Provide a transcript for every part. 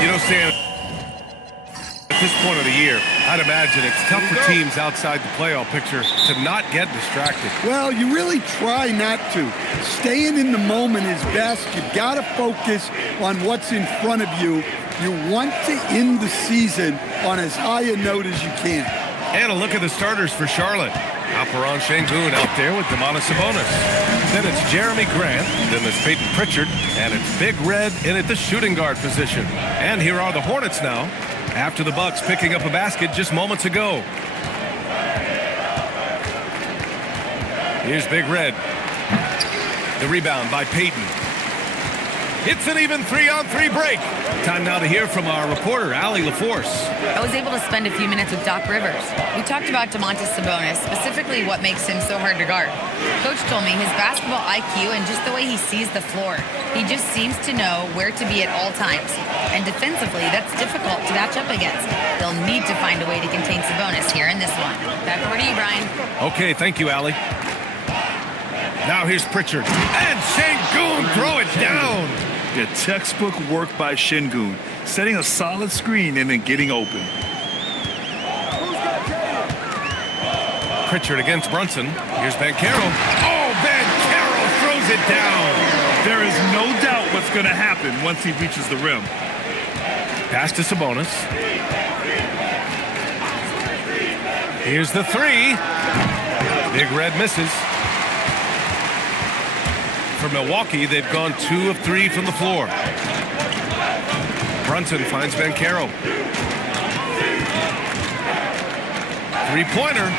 You know, Stan, at this point of the year, I'd imagine it's tough for teams outside the playoff picture to not get distracted. Well, you really try not to. Staying in the moment is best. You've got to focus on what's in front of you. You want to end the season on as high a note as you can. And a look at the starters for Charlotte. Alperon Şengün out there with Domantas Sabonis. Then it's Jeremy Grant, then there's Peyton Pritchard, and it's Big Red in at the shooting guard position. And here are the Hornets now, after the Bucks picking up a basket just moments ago. Here's Big Red. The rebound by Peyton. It's an even 3-on-3 break. Time now to hear from our reporter, Allie LaForce. I was able to spend a few minutes with Doc Rivers. We talked about Domantas Sabonis, specifically what makes him so hard to guard. Coach told me his basketball IQ and just the way he sees the floor. He just seems to know where to be at all times. And defensively, that's difficult to match up against. They'll need to find a way to contain Sabonis here in this one. Back over to you, Brian. Okay, thank you, Allie. Now here's Pritchard. And Şengün throw it down. The textbook work by Şengün, setting a solid screen and then getting open. Pritchard against Brunson. Here's Banchero. Oh, Banchero throws it down. There is no doubt what's going to happen once he reaches the rim. Pass to Sabonis. Here's the three. Big Red misses. For Milwaukee, they've gone 2 of 3 from the floor. Brunson finds Banchero. Three-pointer.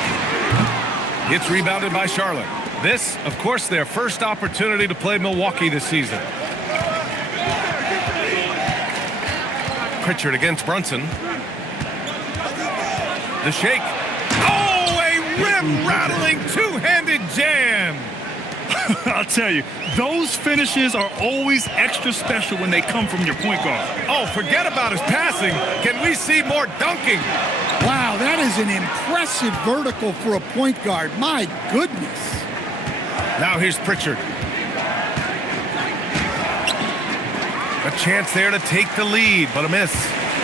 It's rebounded by Charlotte. This, of course, their first opportunity to play Milwaukee this season. Pritchard against Brunson. The shake. Oh, a rim-rattling two-handed jam. I'll tell you, those finishes are always extra special when they come from your point guard. Oh, forget about his passing. Can we see more dunking? Wow, that is an impressive vertical for a point guard. My goodness. Now here's Pritchard. A chance there to take the lead, but a miss.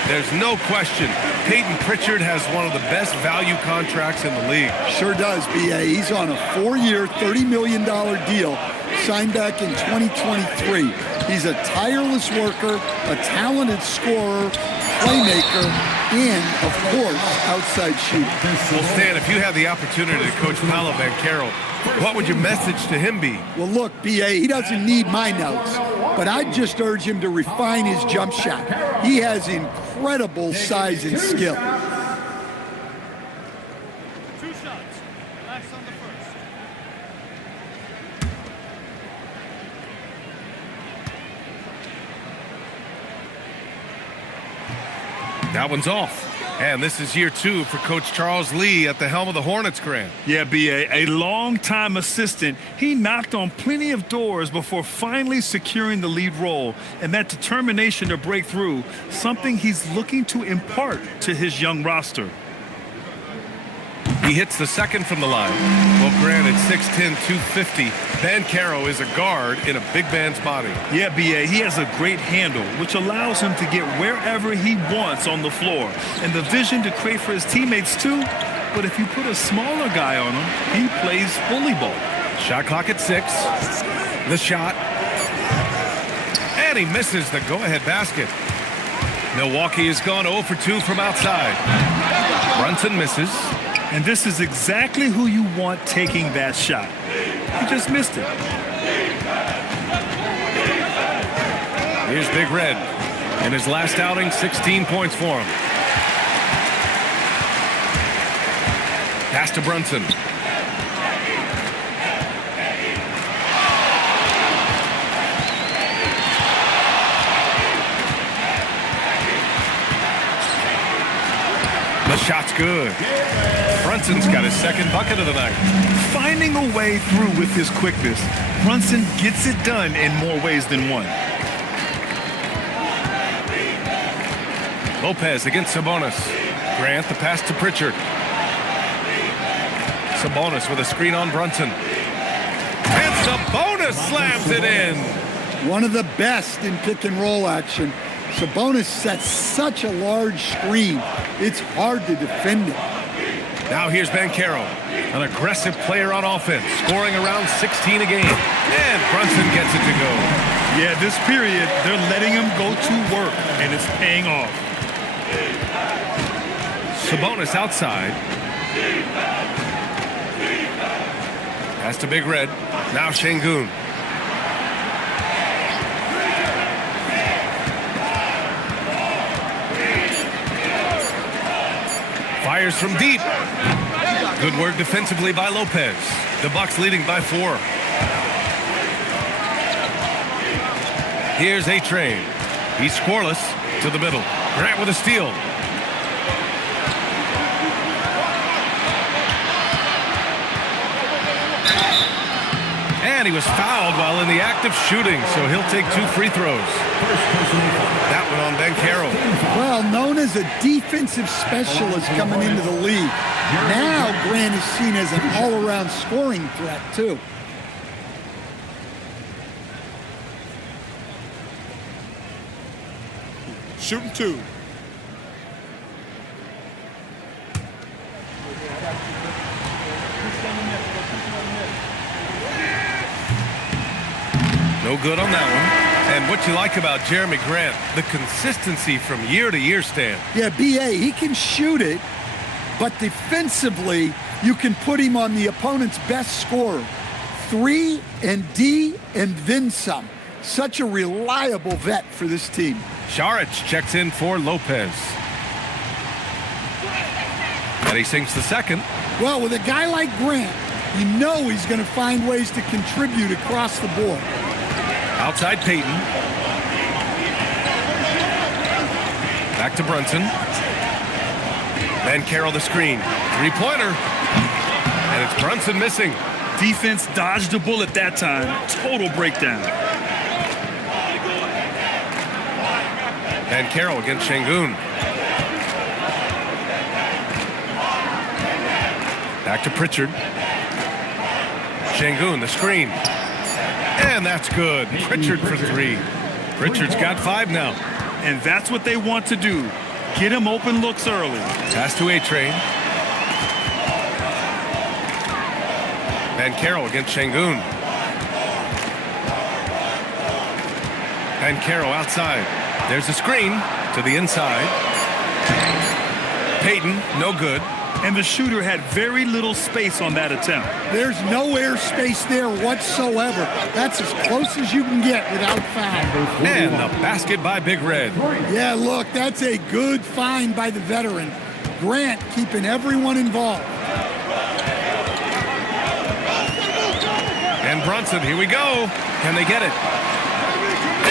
There's no question. Peyton Pritchard has one of the best value contracts in the league. Sure does, B.A. He's on a 4-year, $30 million deal, signed back in 2023. He's a tireless worker, a talented scorer, playmaker, and, of course, outside shooter. Well, Stan, if you had the opportunity to coach Paolo Banchero, what would your message to him be? Well, look, B.A., he doesn't need my notes, but I'd just urge him to refine his jump shot. He has incredible size and skill. 2 shots. Last on the first. That one's off. And this is year 2 for Coach Charles Lee at the helm of the Hornets, Grant. Yeah, B.A., a long-time assistant. He knocked on plenty of doors before finally securing the lead role. And that determination to break through, something he's looking to impart to his young roster. He hits the second from the line. Well, granted, 6'10", 250. Banchero is a guard in a big man's body. Yeah, B.A., he has a great handle, which allows him to get wherever he wants on the floor. And the vision to create for his teammates, too. But if you put a smaller guy on him, he plays bully ball. Shot clock at 6. The shot. And he misses the go-ahead basket. Milwaukee has gone 0 for 2 from outside. Brunson misses. And this is exactly who you want taking that shot. He just missed it. Here's Big Red. In his last outing, 16 points for him. Pass to Brunson. The shot's good. Brunson's got his second bucket of the night. Finding a way through with his quickness, Brunson gets it done in more ways than one. Lopez against Sabonis. Grant the pass to Pritchard. Sabonis with a screen on Brunson. And Sabonis slams it in. One of the best in pick and roll action. Sabonis sets such a large screen, it's hard to defend it. Now here's Banchero, an aggressive player on offense, scoring around 16 a game. And Brunson gets it to go. Yeah, this period, they're letting him go to work, and it's paying off. Sabonis outside. Pass to Big Red. Now Şengün. Fires from deep. Good work defensively by Lopez. The Bucks leading by 4. Here's A-Train. He's scoreless to the middle. Grant with a steal. And he was fouled while in the act of shooting, so he'll take 2 free throws. That one on Banchero. Well, known as a defensive specialist coming into the league. Now Grant is seen as an all-around scoring threat, too. Shooting 2. No good on that one. And what you like about Jeremy Grant, the consistency from year to year, Stan. Yeah, B.A., he can shoot it, but defensively, you can put him on the opponent's best scorer. 3 and D and then some. Such a reliable vet for this team. Šarić checks in for Lopez. And he sinks the second. Well, with a guy like Grant, you know he's going to find ways to contribute across the board. Outside Payton. Back to Brunson. Banchero the screen. 3-pointer. And it's Brunson missing. Defense dodged a bullet that time. Total breakdown. Banchero against Şengün. Back to Pritchard. Şengün, the screen. And that's good. Pritchard for 3. Pritchard's got 5 now. And that's what they want to do. Get him open looks early. Pass to A-Train. Banchero against Şengün. Banchero outside. There's a screen to the inside. Payton, no good. And the shooter had very little space on that attempt. There's no airspace there whatsoever. That's as close as you can get without foul. And the basket by Big Red. Yeah, look, that's a good find by the veteran. Grant keeping everyone involved. And Brunson, here we go. Can they get it?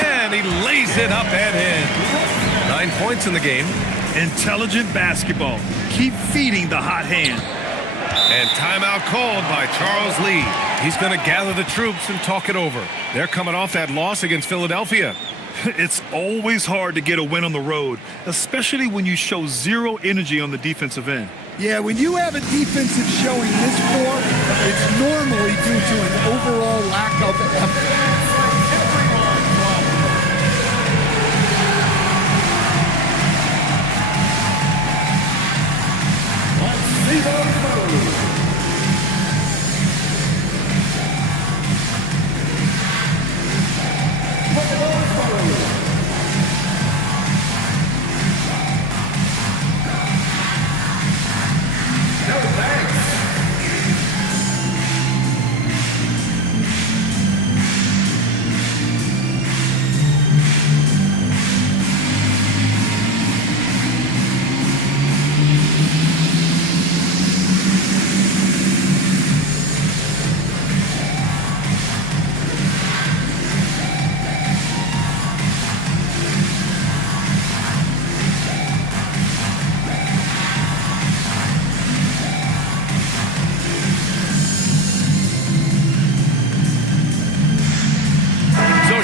And he lays it up and in. 9 points in the game. Intelligent basketball. Keep feeding the hot hand. And timeout called by Charles Lee. He's going to gather the troops and talk it over. They're coming off that loss against Philadelphia. It's always hard to get a win on the road, especially when you show zero energy on the defensive end. Yeah, when you have a defensive showing this poor, it's normally due to an overall lack of effort.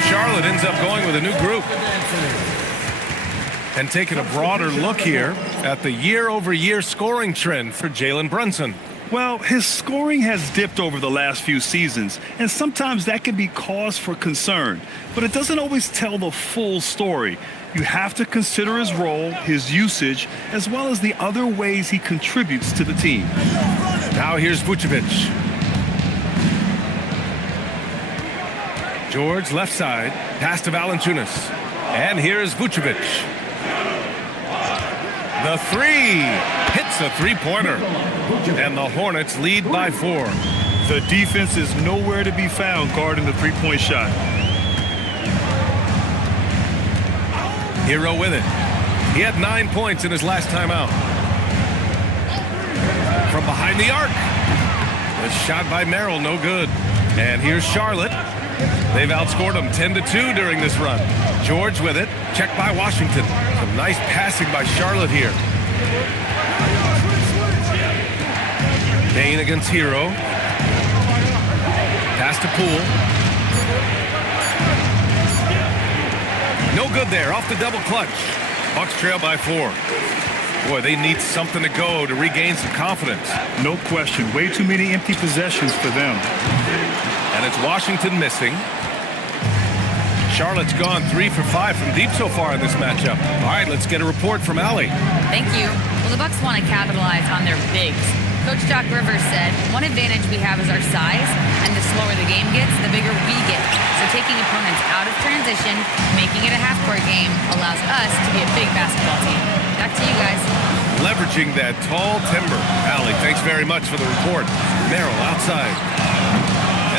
Charlotte ends up going with a new group. And taking a broader look here at the year-over-year scoring trend for Jalen Brunson. Well, his scoring has dipped over the last few seasons, and sometimes that can be cause for concern. But it doesn't always tell the full story. You have to consider his role, his usage, as well as the other ways he contributes to the team. Now here's Vucevic. George left side, pass to Valanciunas. And here's Vucevic. The three hits a three-pointer. And the Hornets lead by 4. The defense is nowhere to be found guarding the three-point shot. Hero with it. He had 9 points in his last time out. From behind the arc. A shot by Merrill, no good. And here's Charlotte. They've outscored them 10-2 during this run. George with it. Checked by Washington. Some nice passing by Charlotte here. Payne against Hero. Pass to Poole. No good there. Off the double clutch. Bucks trail by 4. Boy, they need something to go to regain some confidence. No question. Way too many empty possessions for them. And it's Washington missing. Charlotte's gone 3 for 5 from deep so far in this matchup. All right, let's get a report from Allie. Thank you. Well, the Bucks want to capitalize on their bigs. Coach Doc Rivers said, one advantage we have is our size, and the slower the game gets, the bigger we get. So taking opponents out of transition, making it a half-court game, allows us to be a big basketball team. Back to you guys. Leveraging that tall timber. Allie, thanks very much for the report. Merrill outside.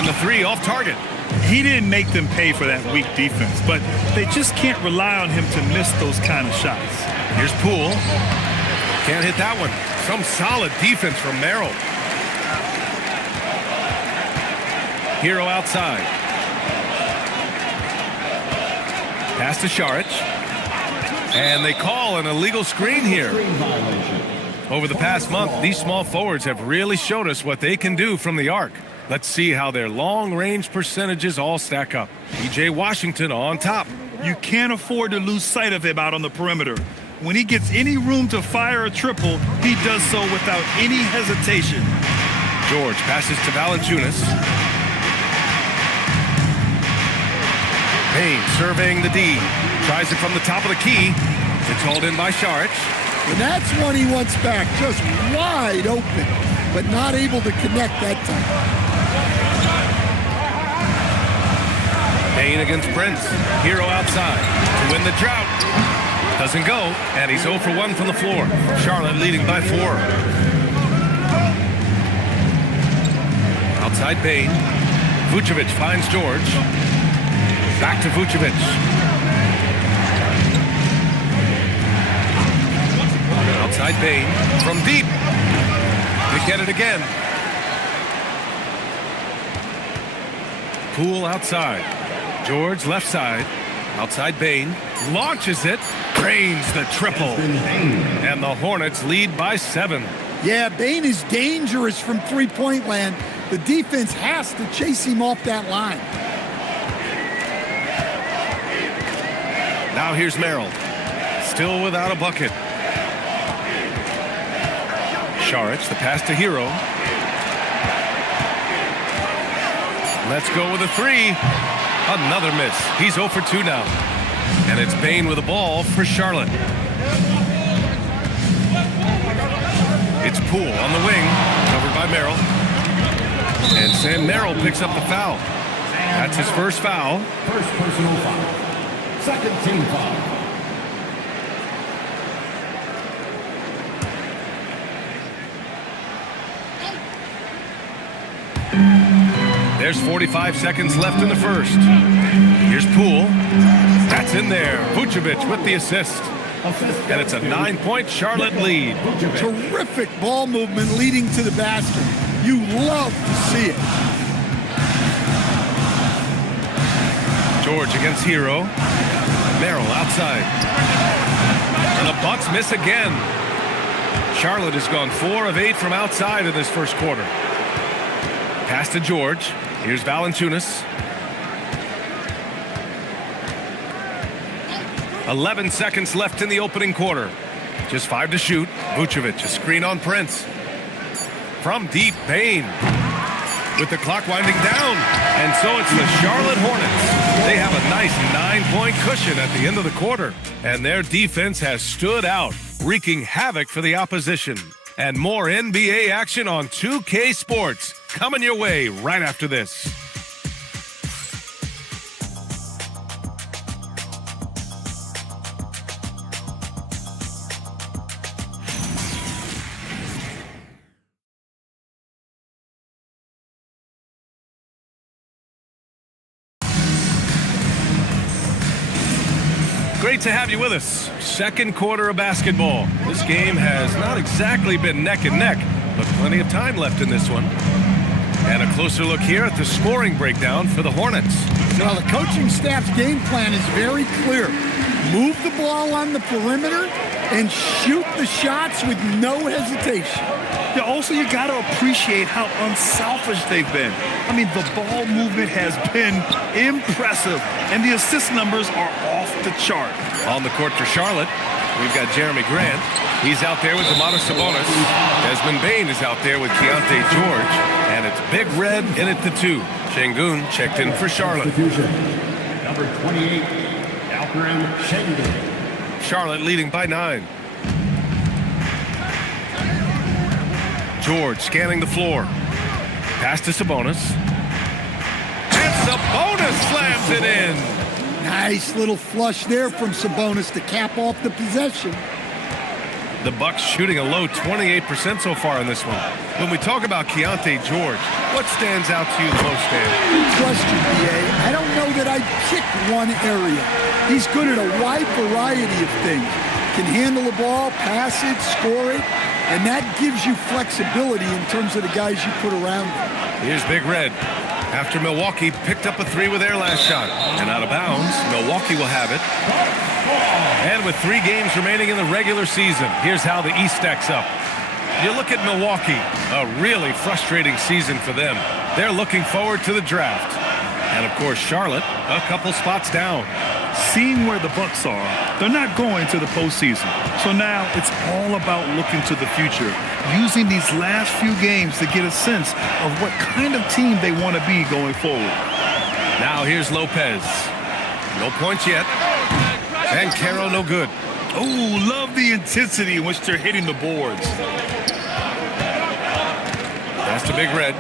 And the three off target. He didn't make them pay for that weak defense, but they just can't rely on him to miss those kind of shots. Here's Poole. Can't hit that one. Some solid defense from Merrill. Hero outside. Pass to Šarić. And they call an illegal screen here. Over the past month, these small forwards have really showed us what they can do from the arc. Let's see how their long-range percentages all stack up. P.J. Washington on top. You can't afford to lose sight of him out on the perimeter. When he gets any room to fire a triple, he does so without any hesitation. George passes to Valanciunas. Payne surveying the D. Tries it from the top of the key. It's hauled in by Šarić. And that's one he wants back, just wide open, but not able to connect that time. Payne against Prince. Hero outside to win the drought. Doesn't go, and he's 0 for 1 from the floor. Charlotte leading by 4. Outside Payne. Vucevic finds George. Back to Vucevic. Outside Payne from deep. They get it again. Poole outside. George left side. Outside Payne. Launches it. Drains the triple. And the Hornets lead by 7. Yeah, Bain is dangerous from three-point land. The defense has to chase him off that line. Now here's Merrill. Still without a bucket. Šarić, the pass to Hero. Let's go with a 3. Another miss. He's 0 for 2 now. And it's Payne with the ball for Charlotte. It's Poole on the wing, covered by Merrill. And Sam Merrill picks up the foul. That's his first foul. First personal foul. Second team foul. There's 45 seconds left in the first. Here's Poole. That's in there. Vucevic with the assist. And it's a 9-point Charlotte lead. Terrific ball movement leading to the basket. You love to see it. George against Hero. Merrill outside. And the Bucks miss again. Charlotte has gone 4 of 8 from outside in this first quarter. Pass to George. Here's Valanciunas. 11 seconds left in the opening quarter. Just 5 to shoot. Vucevic, a screen on Prince. from deep, Bain. With the clock winding down. And so it's the Charlotte Hornets. They have a nice 9-point cushion at the end of the quarter. And their defense has stood out, wreaking havoc for the opposition. And more NBA action on 2K Sports coming your way right after this. Great to have you with us. Second quarter of basketball. This game has not exactly been neck and neck, but plenty of time left in this one. And a closer look here at the scoring breakdown for the Hornets. Well, the coaching staff's game plan is very clear. Move the ball on the perimeter and shoot the shots with no hesitation. Yeah, also, you got to appreciate how unselfish they've been. I mean, the ball movement has been impressive, and the assist numbers are off the chart. On the court for Charlotte, we've got Jeremy Grant. He's out there with Domantas Sabonis. Desmond Bain is out there with Keontae George. And it's Big Red in at the 2. Şengün checked in for Charlotte. Number 28, Alperen Şengün. Charlotte leading by 9. George scanning the floor. Pass to Sabonis. And Sabonis slams it in. Nice little flush there from Sabonis to cap off the possession. The Bucks shooting a low 28% so far in this one. When we talk about Keontae George, what stands out to you the most, Dan? Good question, B.A. I don't know that I'd pick one area. He's good at a wide variety of things. Can handle the ball, pass it, score it, and that gives you flexibility in terms of the guys you put around him. Here's Big Red. After Milwaukee picked up a 3 with their last shot. And out of bounds, Milwaukee will have it. And with 3 games remaining in the regular season, here's how the East stacks up. You look at Milwaukee, a really frustrating season for them. They're looking forward to the draft. And, of course, Charlotte, a couple spots down. Seeing where the Bucks are, they're not going to the postseason. So now it's all about looking to the future, using these last few games to get a sense of what kind of team they want to be going forward. Now here's Lopez. No points yet. And Caro no good. Oh, love the intensity in which they're hitting the boards. That's to Big Red.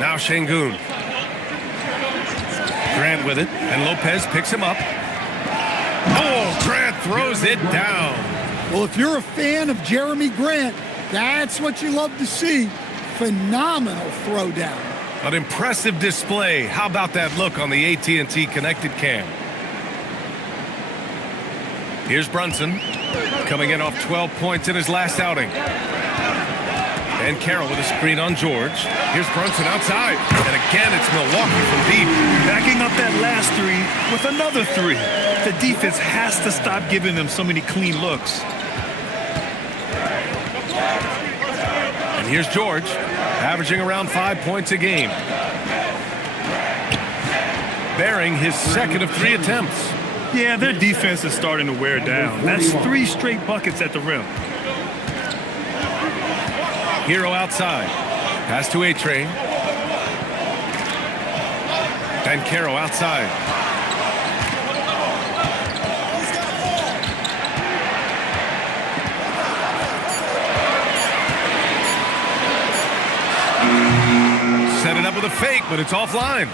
Now Şengün. Grant with it, and Lopez picks him up. Oh, Grant throws it down. Well, if you're a fan of Jeremy Grant, that's what you love to see. Phenomenal throwdown. An impressive display. How about that look on the AT&T connected cam? Here's Brunson, coming in off 12 points in his last outing. And Carroll with a screen on George. Here's Brunson outside. And again, it's Milwaukee from deep. Backing up that last 3 with another 3. The defense has to stop giving them so many clean looks. And here's George, averaging around 5 points a game. Bearing his second of 3 attempts. Yeah, their defense is starting to wear down. That's 3 straight buckets at the rim. Hero outside. Pass to A-Train. And Caro outside. Set it up with a fake, but it's offline.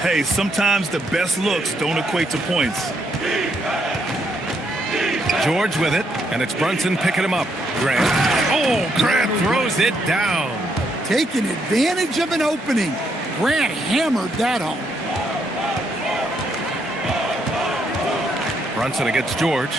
Hey, sometimes the best looks don't equate to points. George with it, and it's Brunson picking him up. Grant. Oh, Grant throws it down. Taking advantage of an opening. Grant hammered that home. Brunson against George.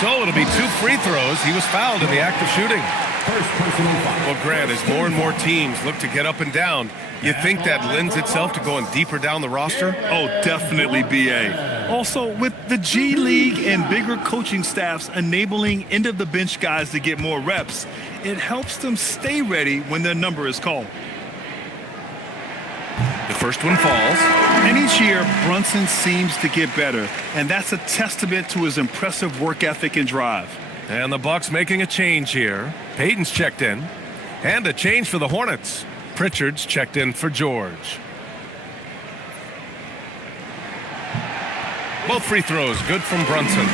So it'll be 2 free throws. He was fouled in the act of shooting. First personal foul. Well, Grant, as more and more teams look to get up and down, you think that lends itself to going deeper down the roster? Oh, definitely, B.A. Also, with the G League and bigger coaching staffs enabling end-of-the-bench guys to get more reps, it helps them stay ready when their number is called. The first one falls. And each year, Brunson seems to get better, and that's a testament to his impressive work ethic and drive. And the Bucks making a change here. Payton's checked in. And a change for the Hornets. Pritchard's checked in for George. Both free throws good from Brunson.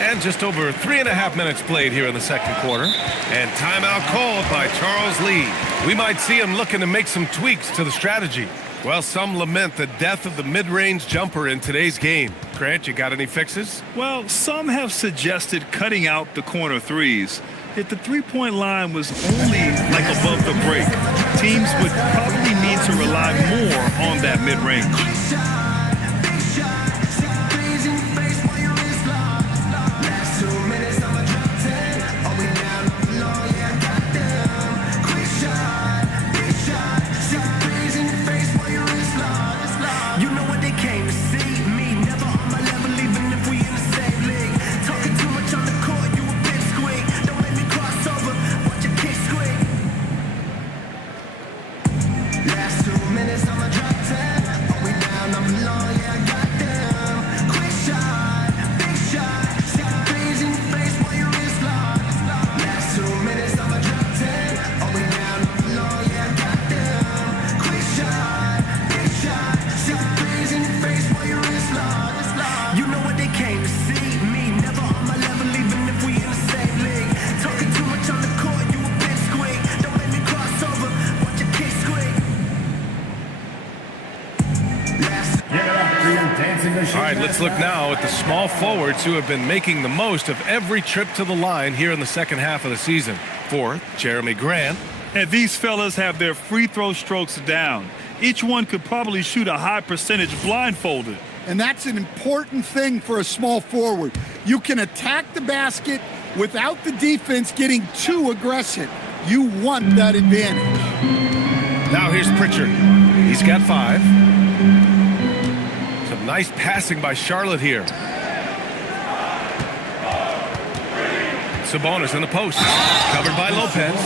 And just over 3.5 minutes played here in the second quarter. And timeout called by Charles Lee. We might see him looking to make some tweaks to the strategy. Well, some lament the death of the mid-range jumper in today's game. Grant, you got any fixes? Well, some have suggested cutting out the corner threes. If the three-point line was only like above the break, teams would probably need to rely more on that mid-range. All right, let's look now at the small forwards who have been making the most of every trip to the line here in the second half of the season. Fourth, Jeremy Grant. And these fellas have their free throw strokes down. Each one could probably shoot a high percentage blindfolded. And that's an important thing for a small forward. You can attack the basket without the defense getting too aggressive. You want that advantage. Now here's Pritchard. He's got 5. Some nice passing by Charlotte here. Sabonis in the post. Covered by Lopez.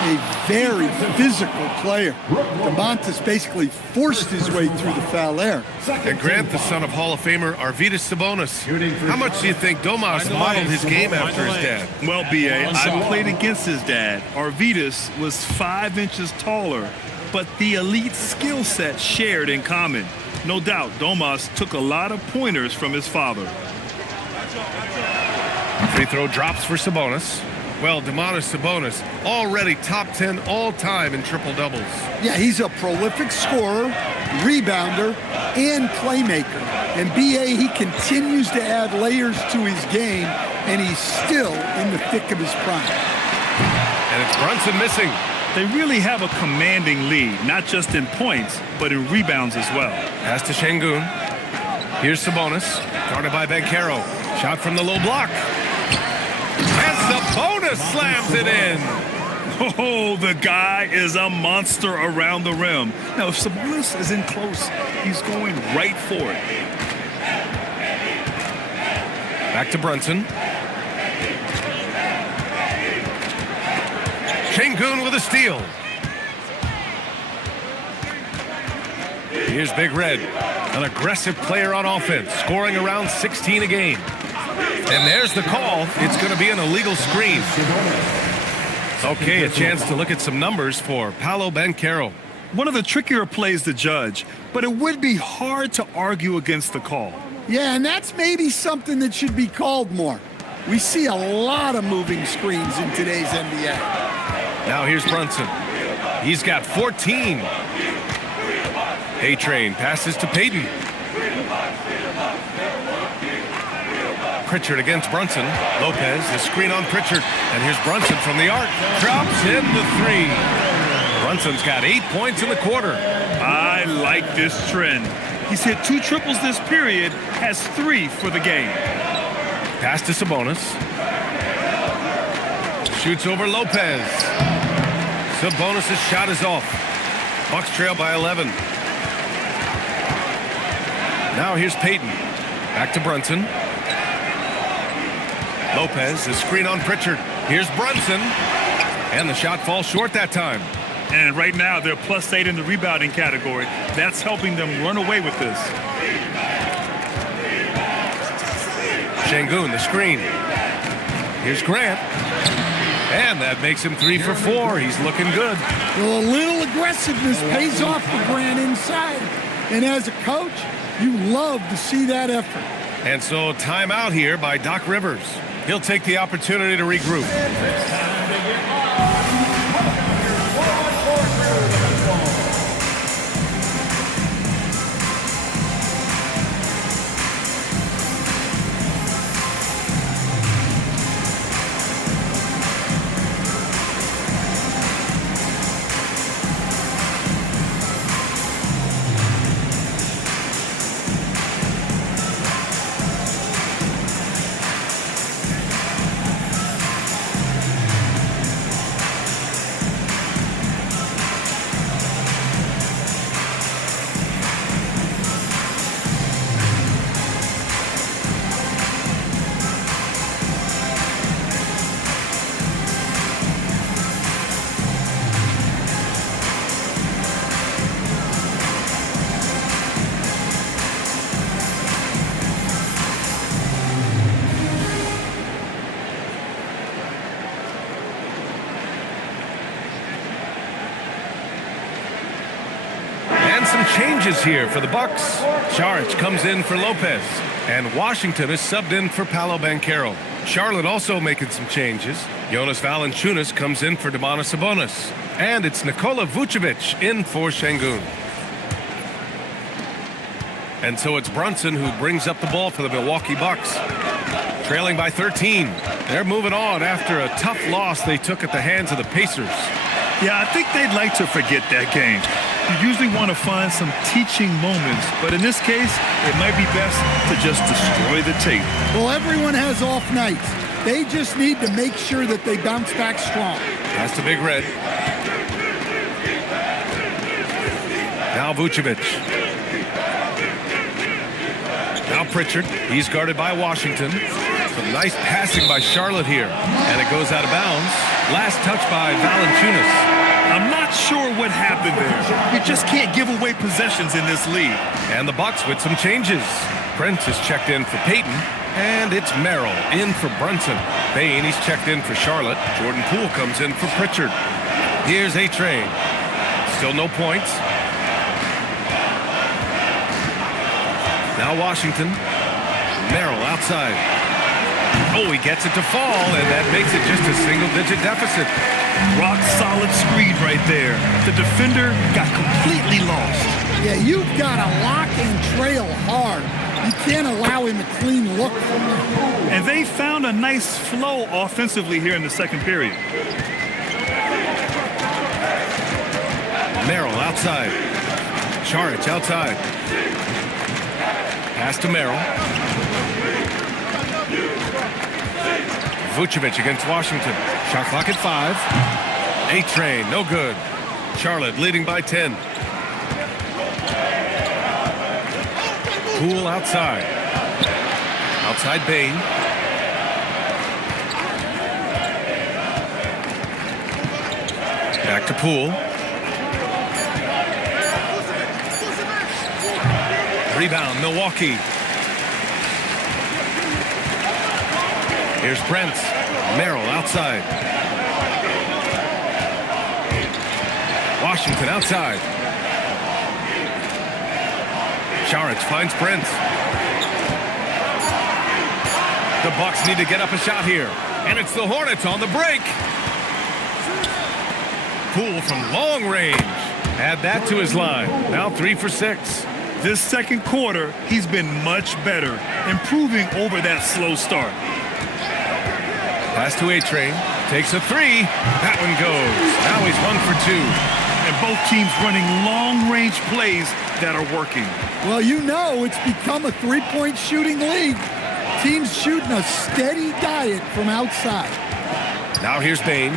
A very physical player. Domantas basically forced his way through the foul there. And Grant, the son of Hall of Famer Arvydas Sabonis. How much do you think Domas modeled his game after his dad? Well, B.A., I played against his dad. Arvydas was 5 inches taller, but the elite skill set shared in common. No doubt, Domas took a lot of pointers from his father. Free throw drops for Sabonis. Well, Domantas Sabonis already top 10 all-time in triple-doubles. Yeah, he's a prolific scorer, rebounder, and playmaker. And B.A., he continues to add layers to his game, and he's still in the thick of his prime. And it's Brunson missing. They really have a commanding lead, not just in points, but in rebounds as well. Pass to Şengün. Here's Sabonis, guarded by Banchero. Shot from the low block. And Sabonis slams it in. Oh, the guy is a monster around the rim. Now, if Sabonis is in close, he's going right for it. Back to Brunson. Şengün with a steal. Here's Big Red, an aggressive player on offense, scoring around 16 a game. And there's the call. It's going to be an illegal screen. Okay, a chance to look at some numbers for Paolo Banchero. One of the trickier plays to judge, but it would be hard to argue against the call. Yeah, and that's maybe something that should be called more. We see a lot of moving screens in today's NBA. Now here's Brunson. He's got 14. A-Train passes to Payton. Pritchard against Brunson. Lopez, the screen on Pritchard. And here's Brunson from the arc. Drops in the 3. Brunson's got 8 points in the quarter. I like this trend. He's hit 2 triples this period, has 3 for the game. Pass to Sabonis. Shoots over Lopez. Sabonis' shot is off. Bucks trail by 11. Now here's Payton. Back to Brunson. Lopez, the screen on Pritchard. Here's Brunson. And the shot falls short that time. And right now, they're +8 in the rebounding category. That's helping them run away with this. Şengün, the screen. Here's Grant. And that makes him 3 for 4. He's looking good. Well, a little aggressiveness pays off for Grant inside. And as a coach, you love to see that effort. And so timeout here by Doc Rivers. He'll take the opportunity to regroup. Some changes here for the Bucks. Saric comes in for Lopez, and Washington is subbed in for Paolo Banchero. Charlotte also making some changes. Jonas Valanciunas comes in for Domantas Sabonis, and it's Nikola Vucevic in for Şengün. And so it's Brunson who brings up the ball for the Milwaukee Bucks, trailing by 13. They're moving on after a tough loss they took at the hands of the Pacers. Yeah, I think they'd like to forget that game. You usually want to find some teaching moments, but in this case, it might be best to just destroy the tape. Well, everyone has off nights. They just need to make sure that they bounce back strong. That's the Big Red. Now Vucevic. Now Pritchard. He's guarded by Washington. Some nice passing by Charlotte here. And it goes out of bounds. Last touch by Valanciunas. I'm not sure what happened there. You just can't give away possessions in this league. And the Bucks with some changes. Prince is checked in for Payton, and it's Merrill in for Brunson. Bane, he's checked in for Charlotte. Jordan Poole comes in for Pritchard. Here's A-Train. Still no points. Now Washington. Merrill outside. Oh, he gets it to fall, and that makes it just a single-digit deficit. Rock solid screen right there. The defender got completely lost. Yeah, you've got to lock and trail hard. You can't allow him a clean look from there. And they found a nice flow offensively here in the second period. Merrill outside. Saric outside. Pass to Merrill. Vucevic against Washington. Shot clock at 5. A-Train, no good. Charlotte leading by 10. Poole outside. Outside Bane. Back to Poole. Rebound, Milwaukee. Here's Brent. Merrill outside. Washington outside. Saric finds Brent. The Bucks need to get up a shot here. And it's the Hornets on the break. Poole from long range. Add that to his line. Now 3 for 6. This second quarter, he's been much better, improving over that slow start. Pass to A-Train. Takes a 3. That one goes. Now he's 1 for 2. And both teams running long-range plays that are working. Well, you know it's become a three-point shooting league. Teams shooting a steady diet from outside. Now here's Bane.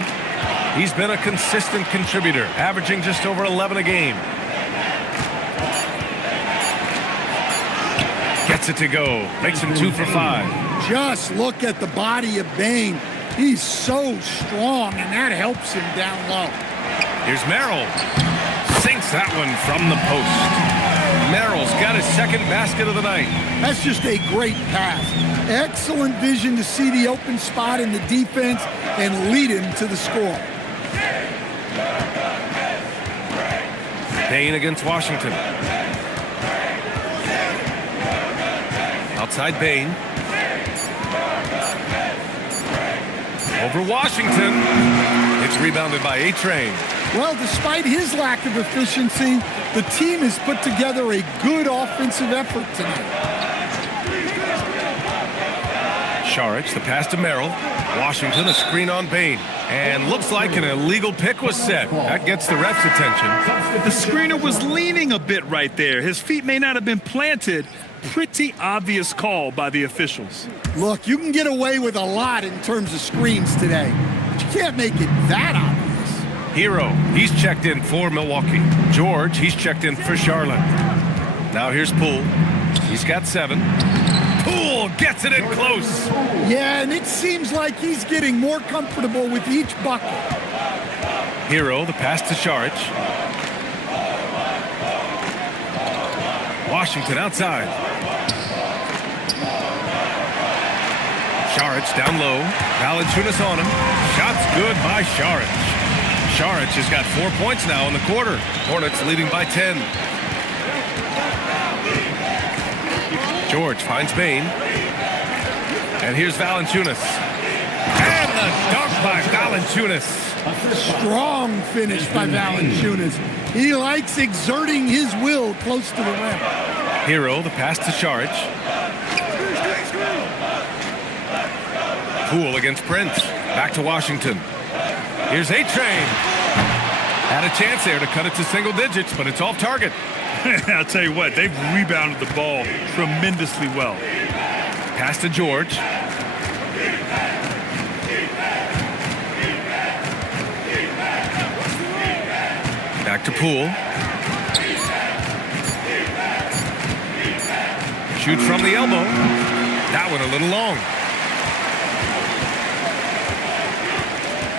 He's been a consistent contributor, averaging just over 11 a game. Gets it to go. Makes him 2 for 5. Just look at the body of Bane. He's so strong, and that helps him down low. Here's Merrill. Sinks that one from the post. Merrill's got his second basket of the night. That's just a great pass. Excellent vision to see the open spot in the defense and lead him to the score. Bain against Washington. Outside Bain. Over Washington. It's rebounded by A-Train. Well, despite his lack of efficiency, the team has put together a good offensive effort tonight. Saric, the pass to Merrill. Washington, a screen on Bain. And looks like an illegal pick was set. That gets the ref's attention. The screener was leaning a bit right there. His feet may not have been planted. Pretty obvious call by the officials. Look, you can get away with a lot in terms of screens today, but you can't make it that obvious. Hero, he's checked in for Milwaukee. George, he's checked in for Charlotte. Now here's Poole. He's got 7. Poole gets it in close. Yeah, and it seems like he's getting more comfortable with each bucket. Hero, the pass to Saric. Washington outside. Saric down low. Valanciunas on him. Shots good by Saric. Saric has got 4 points now in the quarter. Hornets leading by 10. George finds Bain. And here's Valanciunas. And the dunk by Valanciunas. Strong finish by Valanciunas. He likes exerting his will close to the rim. Hero, the pass to Saric. Poole against Prince. Back to Washington. Here's A-Train. Had a chance there to cut it to single digits, but it's off target. I'll tell you what, they've rebounded the ball tremendously well. Pass to George. Back to Poole. Shoot from the elbow. That one a little long.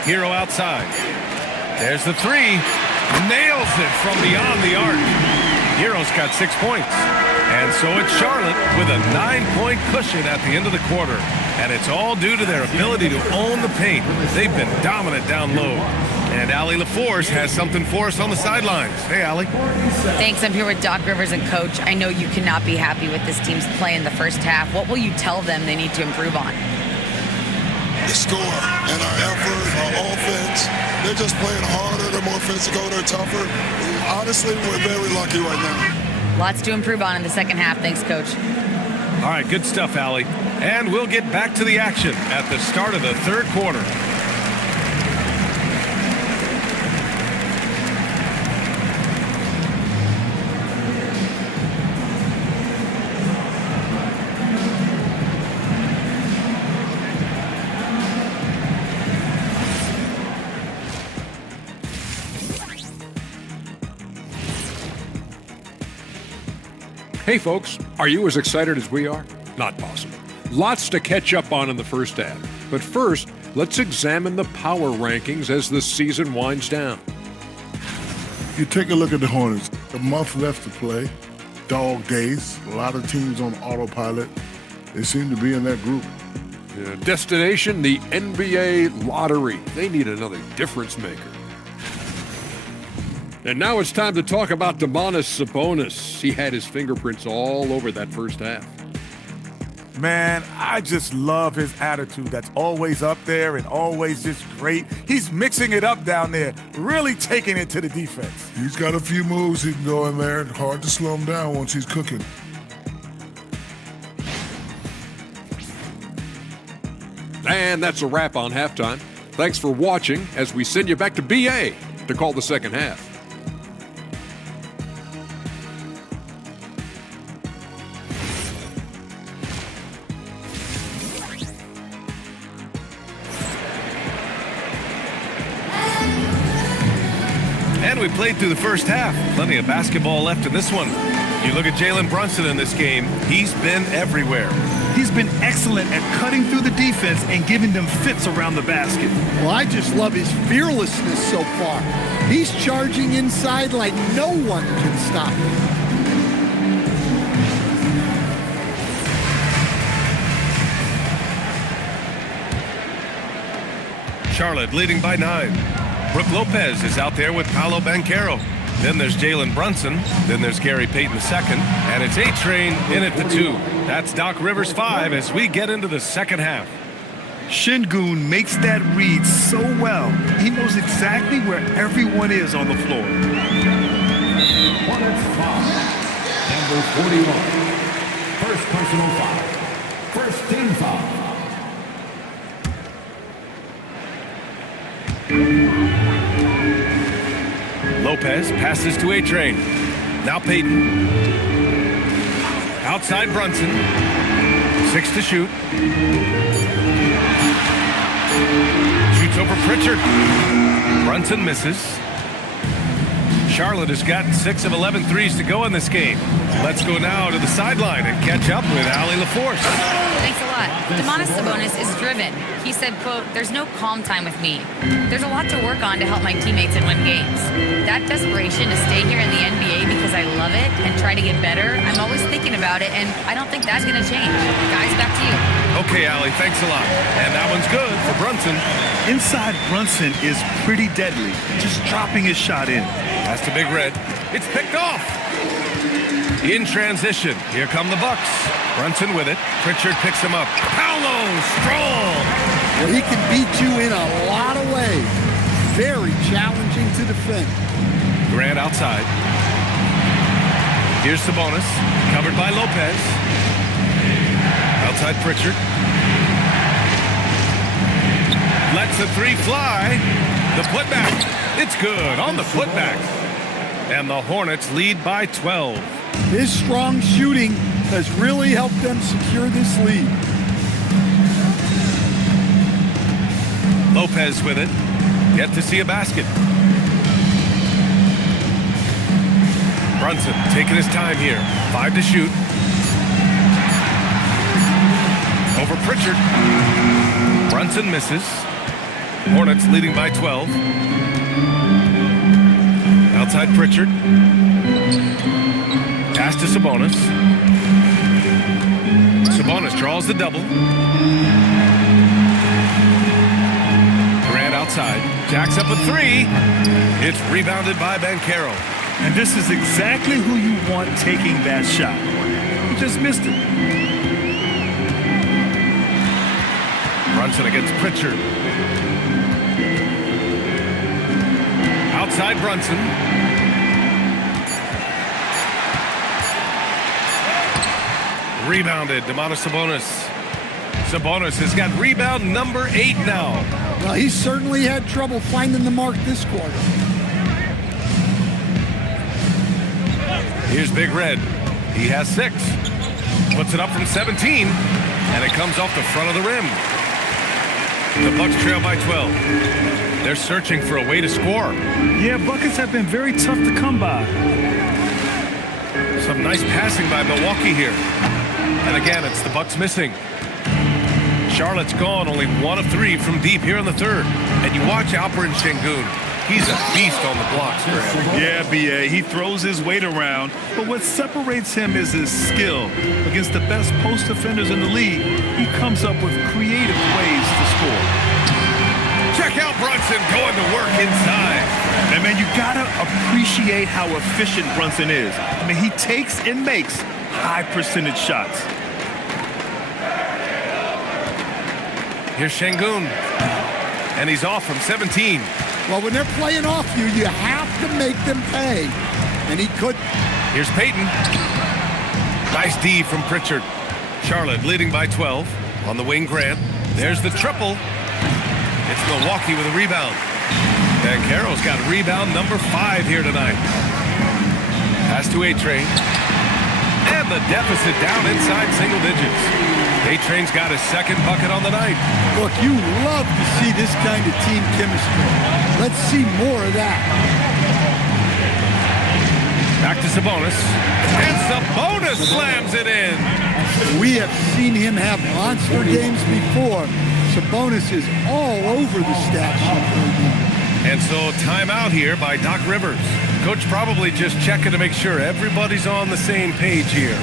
Hero outside. There's the 3. Nails it from beyond the arc. Hero's got 6 points. And so it's Charlotte with a 9-point cushion at the end of the quarter. And it's all due to their ability to own the paint. They've been dominant down low. And Allie LaForce has something for us on the sidelines. Hey, Allie. Thanks. I'm here with Doc Rivers and Coach. I know you cannot be happy with this team's play in the first half. What will you tell them they need to improve on? The score and our effort, our offense. They're just playing harder. They're more physical. They're tougher. Honestly, we're very lucky right now. Lots to improve on in the second half. Thanks, Coach. All right, good stuff, Allie. And we'll get back to the action at the start of the third quarter. Hey folks, are you as excited as we are? Not possible. Lots to catch up on in the first half. But first, let's examine the power rankings as the season winds down. You take a look at the Hornets. A month left to play. Dog days. A lot of teams on autopilot. They seem to be in that group. Destination, the NBA lottery. They need another difference maker. And now it's time to talk about Domantas Sabonis. He had his fingerprints all over that first half. Man, I just love his attitude. That's always up there and always just great. He's mixing it up down there, really taking it to the defense. He's got a few moves he can go in there. Hard to slow him down once he's cooking. And that's a wrap on halftime. Thanks for watching as we send you back to BA to call the second half. And we played through the first half. Plenty of basketball left in this one. You look at Jalen Brunson in this game, he's been everywhere. He's been excellent at cutting through the defense and giving them fits around the basket. Well, I just love his fearlessness so far. He's charging inside like no one can stop him. Charlotte leading by 9. Brooke Lopez is out there with Paolo Banchero. Then there's Jalen Brunson. Then there's Gary Payton II. And it's A-Train in at the 2. That's Doc Rivers 5 as we get into the second half. Şengün makes that read so well. He knows exactly where everyone is on the floor. Hornets foul. Number 41. First personal foul. First team foul. Lopez passes to A-Train. Now Payton. Outside Brunson. 6 to shoot. Shoots over Pritchard. Brunson misses. Charlotte has got 6 of 11 threes to go in this game. Let's go now to the sideline and catch up with Allie LaForce. Thanks a lot. Domantas Sabonis is driven. He said, quote, "There's no calm time with me. There's a lot to work on to help my teammates and win games. That desperation to stay here in the NBA because I love it and try to get better, I'm always thinking about it, and I don't think that's going to change." Guys, back to you. Okay, Allie, thanks a lot. And that one's good for Brunson. Inside Brunson is pretty deadly, just dropping his shot in. Pass to Big Red. It's picked off. In transition, here come the Bucks. Brunson with it. Pritchard picks him up. Paolo, strong. Well, he can beat you in a lot of ways. Very challenging to defend. Grant outside. Here's Sabonis, covered by Lopez. Outside Pritchard. Lets the 3 fly. The putback. It's good on the putback. And the Hornets lead by 12. His strong shooting has really helped them secure this lead. Lopez with it. Yet to see a basket. Brunson taking his time here. 5 to shoot. Over Pritchard. Brunson misses. Hornets leading by 12. Outside Pritchard. Pass to Sabonis. Sabonis draws the double. Grant outside. Jacks up a 3. It's rebounded by Banchero. And this is exactly who you want taking that shot. He just missed it. Brunson against Pritchard. Outside Brunson. Rebounded, Domantas Sabonis. Sabonis has got rebound number 8 now. Well, he certainly had trouble finding the mark this quarter. Here's Big Red. He has 6. Puts it up from 17, and it comes off the front of the rim. The Bucks trail by 12. They're searching for a way to score. Yeah, buckets have been very tough to come by. Some nice passing by Milwaukee here. And again, it's the Bucks missing. Charlotte's gone only 1 of 3 from deep here in the third. And you watch Alperen Şengün. He's a beast on the blocks for him. Yeah, B.A., he throws his weight around, but what separates him is his skill. Against the best post defenders in the league, he comes up with creative ways to score. Check out Brunson going to work inside. And, man, you gotta appreciate how efficient Brunson is. I mean, he takes and makes high percentage shots. Here's Şengün. And he's off from 17. Well, when they're playing off you, you have to make them pay. And he couldn't. Here's Payton. Nice D from Pritchard. Charlotte leading by 12. On the wing, Grant. There's the triple. It's Milwaukee with a rebound. And Carroll's got rebound number 5 here tonight. Pass to A-Train. And the deficit down inside single digits. A-Train's got his 2nd bucket on the night. Look, you love to see this kind of team chemistry. Let's see more of that. Back to Sabonis. And Sabonis slams it in. We have seen him have monster games before. Sabonis is all over the stat sheet. And so timeout here by Doc Rivers. Coach probably just checking to make sure everybody's on the same page here.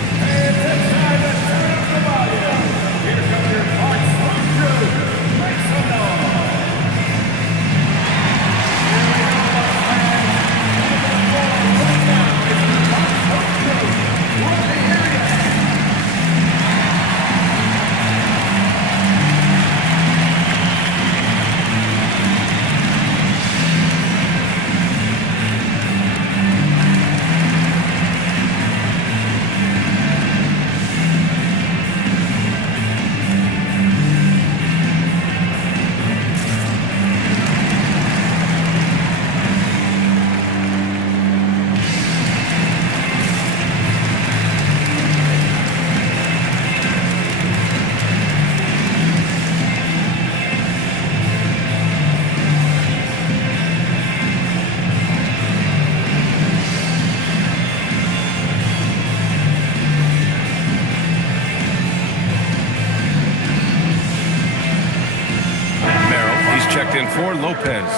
in for Lopez.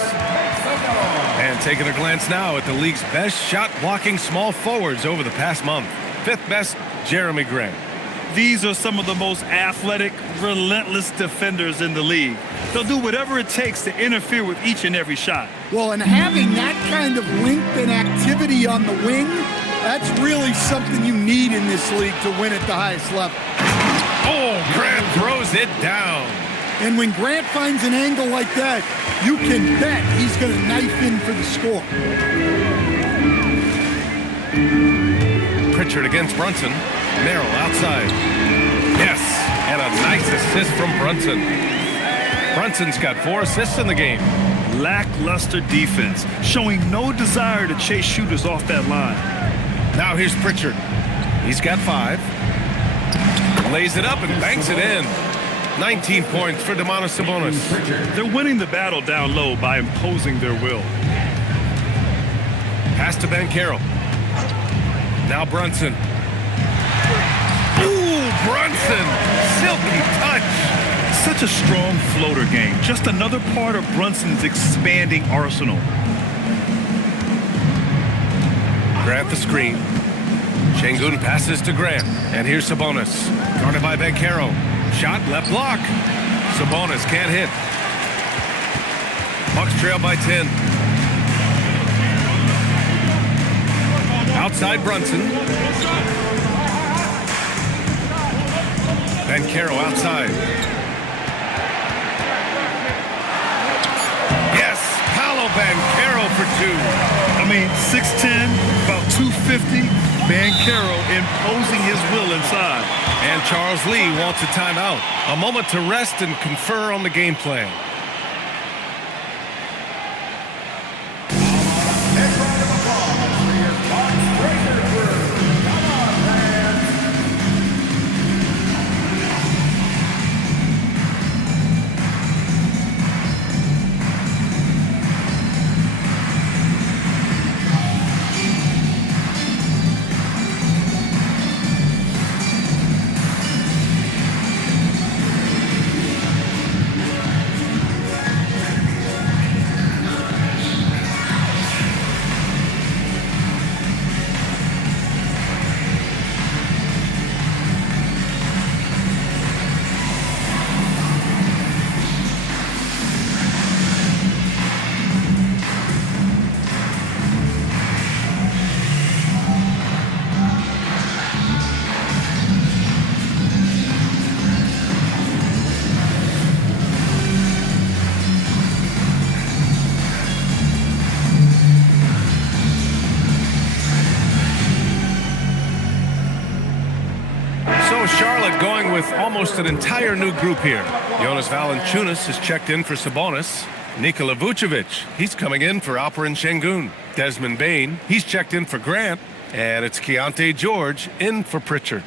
And taking a glance now at the league's best shot-blocking small forwards over the past month. 5th best, Jeremy Grant. These are some of the most athletic, relentless defenders in the league. They'll do whatever it takes to interfere with each and every shot. Well, and having that kind of length and activity on the wing, that's really something you need in this league to win at the highest level. Oh, Grant throws it down. And when Grant finds an angle like that, you can bet he's going to knife in for the score. Pritchard against Brunson. Merrill outside. Yes, and a nice assist from Brunson. Brunson's got 4 assists in the game. Lackluster defense, showing no desire to chase shooters off that line. Now here's Pritchard. He's got 5. Lays it up and banks it in. 19 points for Sabonis. They're winning the battle down low by imposing their will. Pass to Banchero. Now Brunson. Ooh, Brunson! Silky touch. Such a strong floater game. Just another part of Brunson's expanding arsenal. Grant the screen. Şengün passes to Grant. And here's Sabonis. Guarded by Banchero. Shot left block. Sabonis can't hit. Bucks trail by 10. Outside Brunson. Banchero outside. Yes, Paolo Banchero for 2. I mean, 6'10", about 250. Banchero imposing his will inside. And Charles Lee wants a timeout. A moment to rest and confer on the game plan. Charlotte going with almost an entire new group here. Jonas Valanciunas has checked in for Sabonis. Nikola Vucevic, he's coming in for Alperen Şengün. Desmond Bane, he's checked in for Grant. And it's Keontae George in for Pritchard.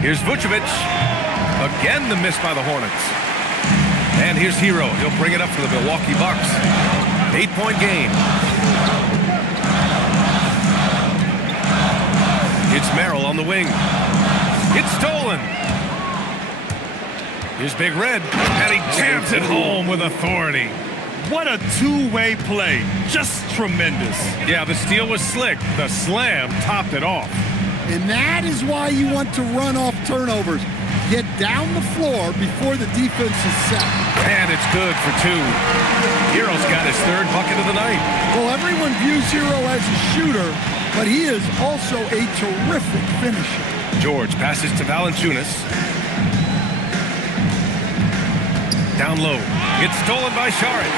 Here's Vucevic. Again the miss by the Hornets. And here's Hero. He'll bring it up for the Milwaukee Bucks. 8-point game. It's Merrill on the wing. It's stolen. Here's Big Red. And he jams it home with authority. What a two-way play. Just tremendous. Yeah, the steal was slick. The slam topped it off. And that is why you want to run off turnovers. Get down the floor before the defense is set. And it's good for 2. Hero's got his 3rd bucket of the night. Well, everyone views Hero as a shooter, but he is also a terrific finisher. George passes to Valanciunas. Down low. It's stolen by Šarić.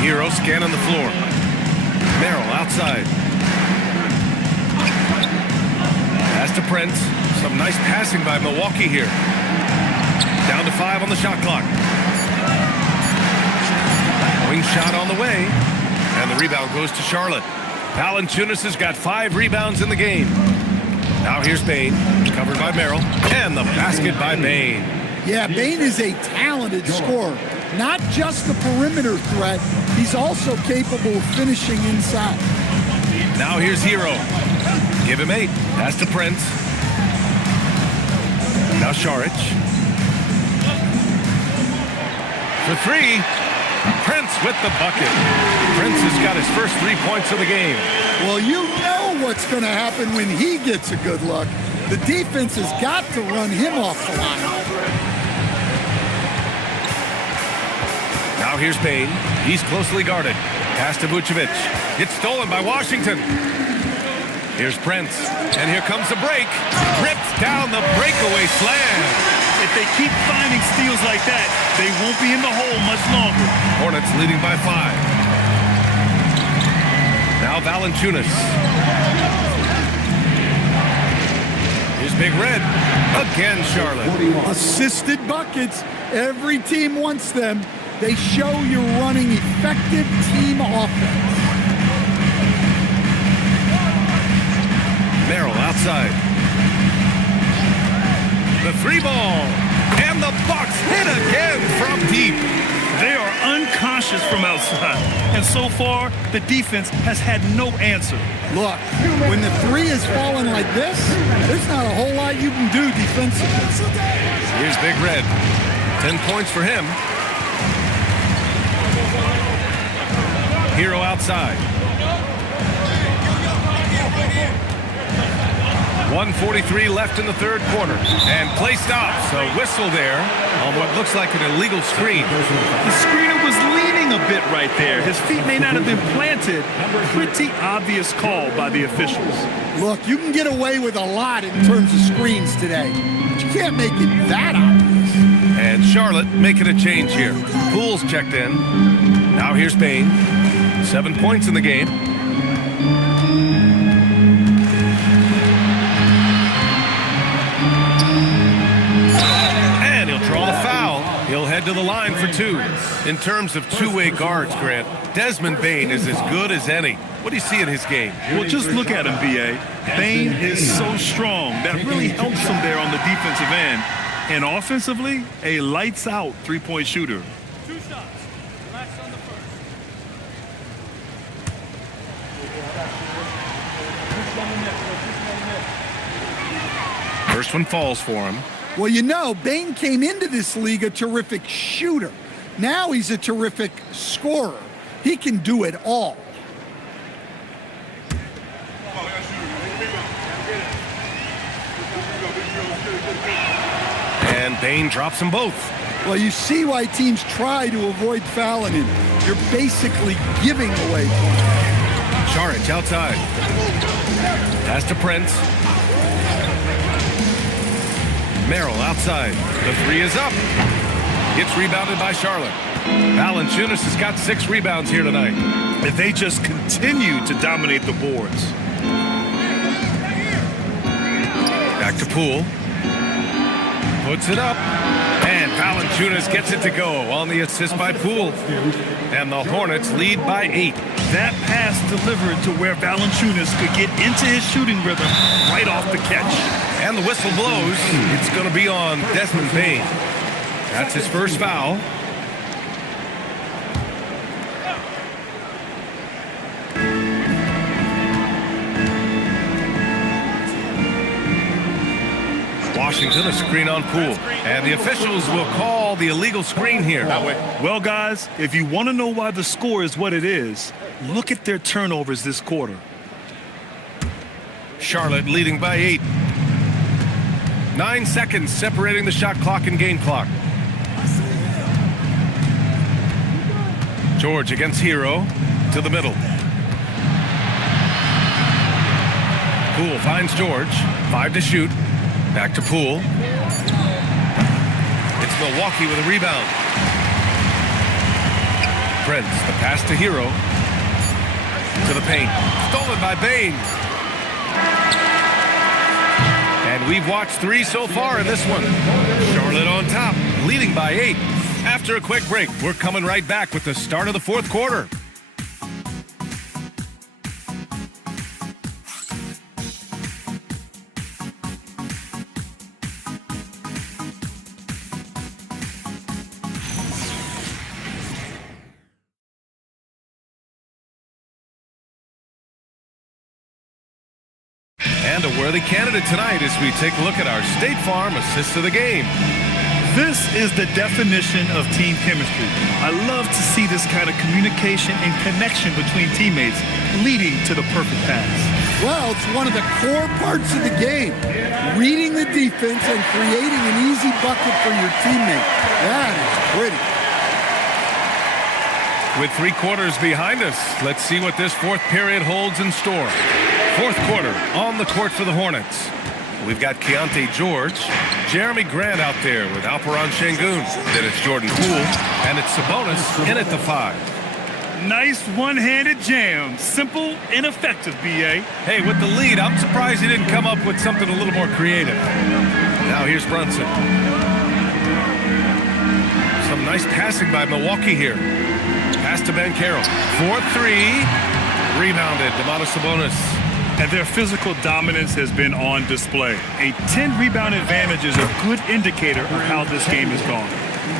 Hero scanning the floor. Merrill outside. Pass to Prince. Some nice passing by Milwaukee here. Down to 5 on the shot clock. Wing shot on the way. And the rebound goes to Charlotte. Valanciunas has got 5 rebounds in the game. Now here's Bane. Covered by Merrill. And the basket by Bane. Yeah, Bane is a talented scorer. Not just a perimeter threat. He's he's also capable of finishing inside. Now here's Hero. Give him 8. Pass to Prince. Now Šarić. For 3. Prince with the bucket. Prince has got his first 3 points of the game. Well, you know what's going to happen when he gets a good look. The defense has got to run him off the line. Now here's Bane. He's closely guarded. Pass to Vucevic. It's stolen by Washington. Here's Prince. And here comes the break. Rips down the breakaway slam. If they keep finding steals like that, they won't be in the hole much longer. Hornets leading by 5. Now Valanciunas. Here's Big Red. Again, Charlotte. Assisted buckets. Every team wants them. They show you're running effective team offense. Merrill outside. The 3 ball. And the Bucks hit again from deep. They are unconscious from outside. And so far, the defense has had no answer. Look, when the 3 is falling like this, there's not a whole lot you can do defensively. Here's Big Red. 10 points for him. Hero outside. 1:43 left in the third quarter. And play stops. A whistle there on what looks like an illegal screen. The screener was leaning a bit right there. His feet may not have been planted. Pretty obvious call by the officials. Look, you can get away with a lot in terms of screens today, but you can't make it that obvious. And Charlotte making a change here. Poole's checked in. Now here's Bane. 7 points in the game. And he'll draw the foul. He'll head to the line for 2. In terms of two-way guards, Grant, Desmond Bane is as good as any. What do you see in his game? Well, just look at him, B.A. Bane is so strong. That really helps him there on the defensive end. And offensively, a lights-out three-point shooter. 2 shots. Relax on the first. First one falls for him. Well, you know, Bane came into this league a terrific shooter. Now he's a terrific scorer. He can do it all. And Bane drops them both. Well, you see why teams try to avoid fouling him. You're basically giving away points. Šarić outside. Pass to Prince. Merrill outside. The 3 is up. Gets rebounded by Charlotte. Valanciunas has got 6 rebounds here tonight. And they just continue to dominate the boards. Back to Poole. Puts it up. And Valanciunas gets it to go on the assist by Poole. And the Hornets lead by 8. That pass delivered to where Valanciunas could get into his shooting rhythm right off the catch. And the whistle blows. It's going to be on Desmond Bane. That's his first foul. Washington, a screen on Poole. And the officials will call the illegal screen here. Well, guys, if you want to know why the score is what it is, look at their turnovers this quarter. Charlotte leading by 8. 9 seconds separating the shot clock and game clock. George against Hero to the middle. Poole finds George. 5 to shoot. Back to Poole. It's Milwaukee with a rebound. Prince, the pass to Hero. To the paint. Stolen by Bane. And we've watched 3 so far in this one. Charlotte on top, leading by 8. After a quick break, we're coming right back with the start of the 4th quarter. And a worthy candidate tonight as we take a look at our State Farm assist of the game. This is the definition of team chemistry. I love to see this kind of communication and connection between teammates leading to the perfect pass. Well, it's one of the core parts of the game. Reading the defense and creating an easy bucket for your teammate. That is pretty. With 3 quarters behind us, let's see what this fourth period holds in store. Fourth quarter on the court for the Hornets. We've got Keontae George, Jeremy Grant out there with Alperon Şengün. Then it's Jordan Poole, and it's Sabonis in at the 5. Nice one-handed jam. Simple and effective, B.A. Hey, with the lead, I'm surprised he didn't come up with something a little more creative. Now here's Brunson. Some nice passing by Milwaukee here. Pass to Ben Carroll. 4-3. Rebounded, Domantas Sabonis. And their physical dominance has been on display. A 10-rebound advantage is a good indicator of how this game has gone.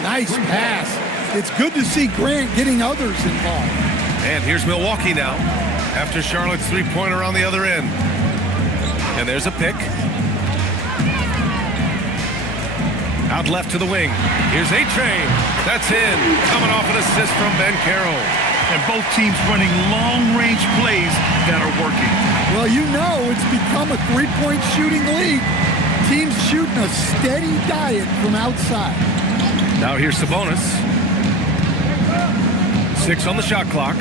Nice pass. It's good to see Grant getting others involved. And here's Milwaukee now, after Charlotte's three-pointer on the other end. And there's a pick. Out left to the wing. Here's A-Train. That's in. Coming off an assist from Ben Carroll. And both teams running long-range plays that are working. Well, you know it's become a three-point shooting league. Teams shooting a steady diet from outside. Now here's Sabonis. 6 on the shot clock.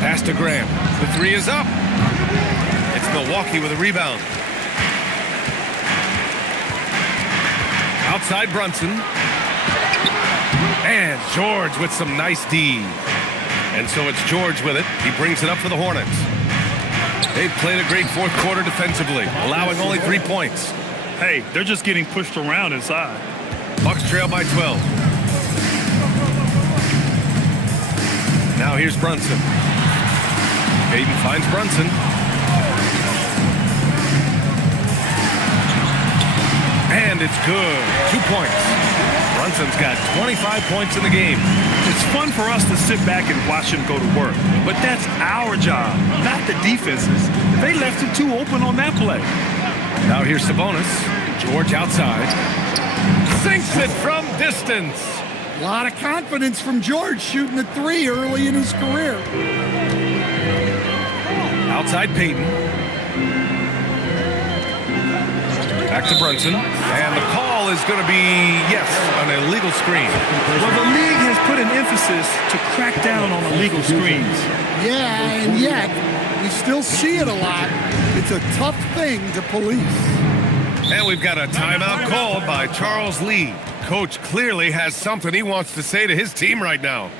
Pass to Graham. The 3 is up. It's Milwaukee with a rebound. Outside Brunson. And George with some nice D. And so it's George with it. He brings it up for the Hornets. They've played a great fourth quarter defensively, allowing only 3 points. Hey, they're just getting pushed around inside. Bucks trail by 12. Now here's Brunson. Payton finds Brunson. And it's good. 2 points. Brunson's got 25 points in the game. It's fun for us to sit back and watch him go to work. But that's our job, not the defense's. They left it too open on that play. Now here's Sabonis. George outside. Sinks it from distance. A lot of confidence from George shooting the 3 early in his career. Outside Payton. Back to Brunson. And the call is going to be, yes, an illegal screen. Well, the league has put an emphasis to crack down on illegal screens. Yeah, and yet we still see it a lot. It's a tough thing to police. And we've got a timeout called by Charles Lee. Coach clearly has something he wants to say to his team right now.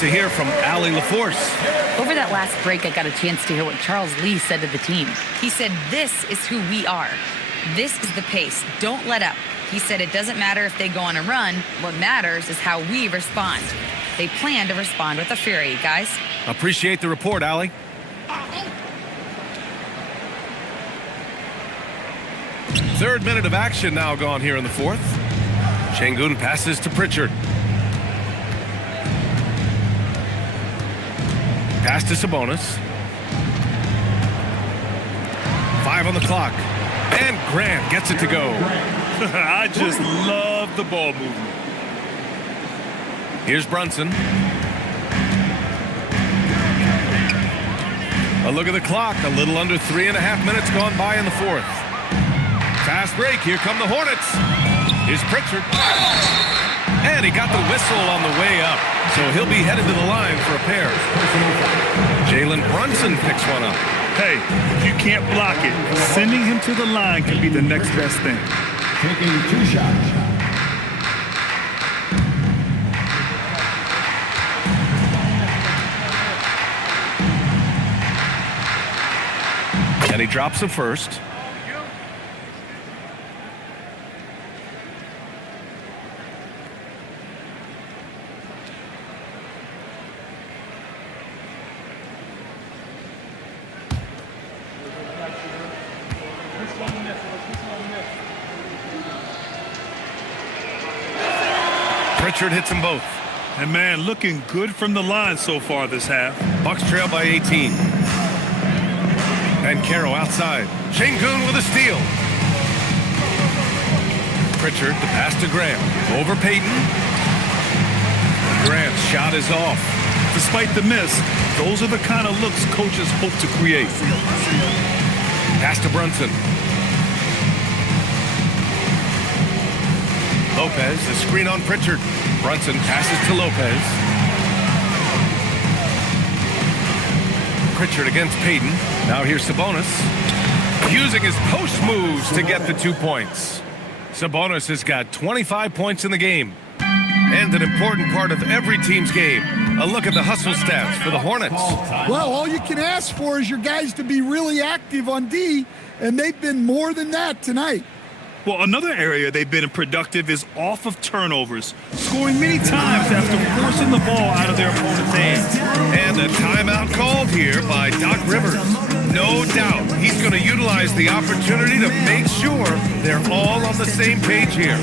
To hear from Allie LaForce. Over that last break, I got a chance to hear what Charles Lee said to the team. He said, "This is who we are. This is the pace. Don't let up." He said it doesn't matter if they go on a run. What matters is how we respond. They plan to respond with a fury, guys. Appreciate the report, Allie. Third minute of action now gone here in the fourth. Şengün passes to Pritchard. Pass to Sabonis. 5 on the clock. And Grant gets it to go. I just love the ball movement. Here's Brunson. A look at the clock. A little under 3.5 minutes gone by in the fourth. Fast break. Here come the Hornets. Here's Pritchard. And he got the whistle on the way up. So he'll be headed to the line for a pair. Jalen Brunson picks one up. Hey, if you can't block it, sending him to the line can be the next best thing. Taking 2 shots. And he drops the first. Pritchard hits them both. And man, looking good from the line so far this half. Bucks trail by 18. And Caro outside. Şengün with a steal. Pritchard, the pass to Graham. Over Payton. Grant's shot is off. Despite the miss, those are the kind of looks coaches hope to create. Pass to Brunson. Lopez, the screen on Pritchard. Brunson passes to Lopez. Pritchard against Payton. Now here's Sabonis. Using his post moves to get the 2 points. Sabonis has got 25 points in the game. And an important part of every team's game. A look at the hustle stats for the Hornets. Well, all you can ask for is your guys to be really active on D, and they've been more than that tonight. Well, another area they've been productive is off of turnovers, scoring many times after forcing the ball out of their opponent's hands. And a timeout called here by Doc Rivers. No doubt he's going to utilize the opportunity to make sure they're all on the same page here.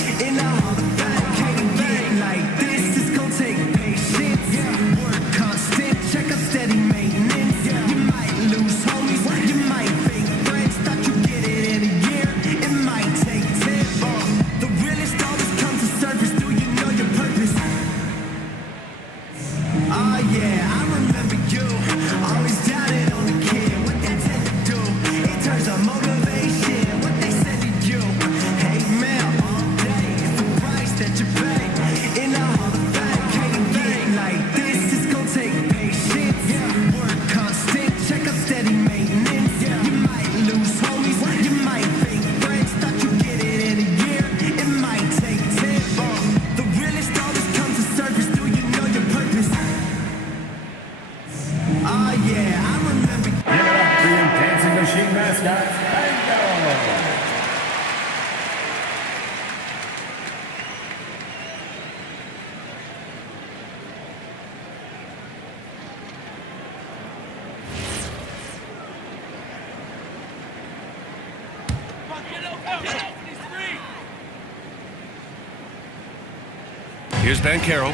Here's Caro.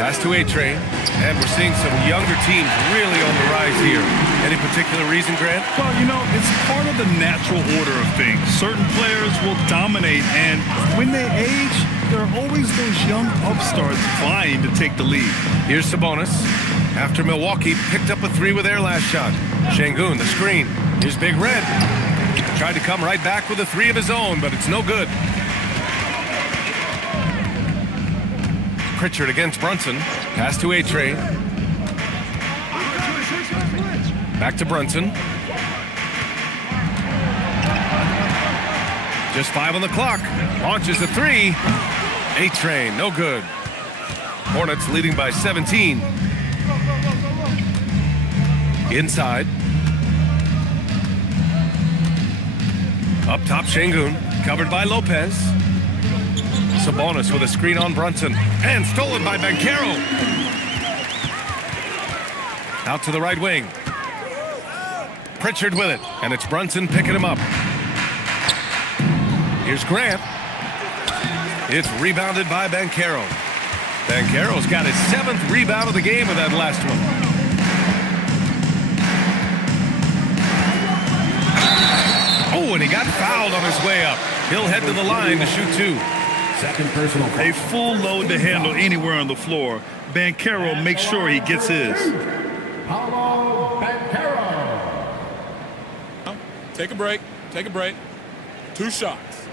Pass to A-Train. And we're seeing some younger teams really on the rise here. Any particular reason, Grant? Well, you know, it's part of the natural order of things. Certain players will dominate, and when they age, there are always those young upstarts vying to take the lead. Here's Sabonis. After Milwaukee picked up a 3 with their last shot. Şengün, the screen. Here's Big Red. Tried to come right back with a 3 of his own, but it's no good. Pritchard against Brunson. Pass to A-Train. Back to Brunson. Just 5 on the clock. Launches a 3. A-Train, no good. Hornets leading by 17. Inside. Up top, Şengün. Covered by Lopez. Sabonis with a screen on Brunson. And stolen by Caro. Out to the right wing. Pritchard with it. And it's Brunson picking him up. Here's Grant. It's rebounded by Caro. Caro's got his 7th rebound of the game with that last one. Oh, and he got fouled on his way up. He'll head to the line to shoot 2. Second personal foul. A full load to handle anywhere on the floor. Banchero makes sure he gets his. Paulo Banchero. Take a break. Take a break. 2 shots.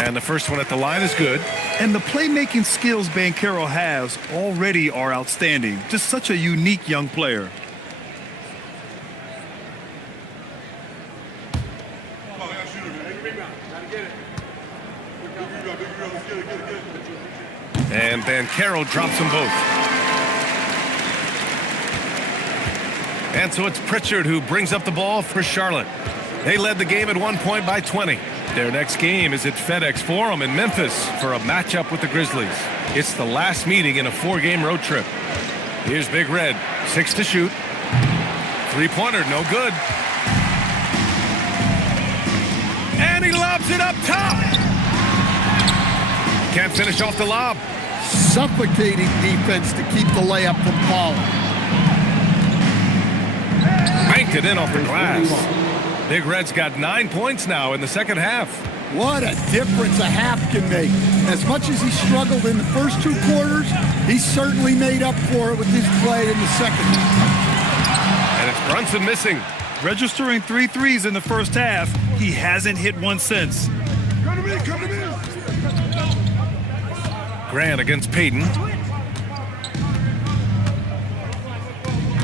And the first one at the line is good. And the playmaking skills Banchero has already are outstanding. Just such a unique young player. And Banchero drops them both. And so it's Pritchard who brings up the ball for Charlotte. They led the game at one point by 20. Their next game is at FedEx Forum in Memphis for a matchup with the Grizzlies. It's the last meeting in a 4-game road trip. Here's Big Red, 6 to shoot. 3-pointer, no good. And he lobs it up top. Can't finish off the lob. Suffocating defense to keep the layup from falling. Banked it in off the glass. Big Red's got 9 points now in the second half. What a difference a half can make. As much as he struggled in the first 2 quarters, he certainly made up for it with his play in the second. And it's Brunson missing. Registering 3 threes in the first half, he hasn't hit one since. Grant against Payton.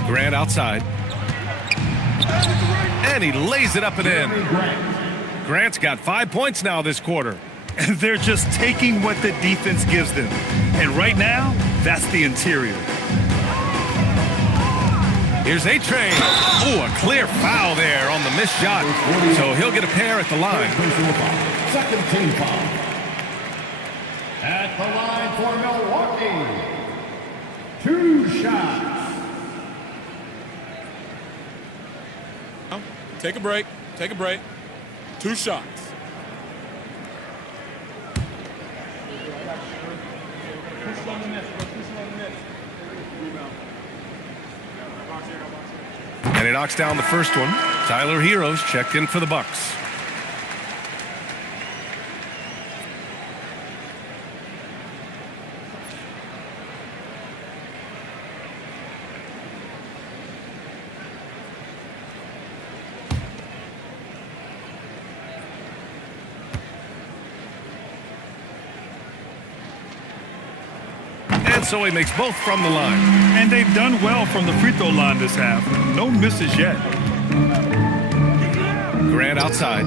Grant outside. And he lays it up and in. Grant's got 5 points now this quarter. And they're just taking what the defense gives them. And right now, that's the interior. Here's A-Train. Oh, a clear foul there on the missed shot. So he'll get a pair at the line. Second team foul. At the line for Milwaukee. 2 shots. Take a break. Take a break. 2 shots. And he knocks down the first one. Tyler Heroes checked in for the Bucks. So he makes both from the line. And they've done well from the free throw line this half. No misses yet. Grant outside.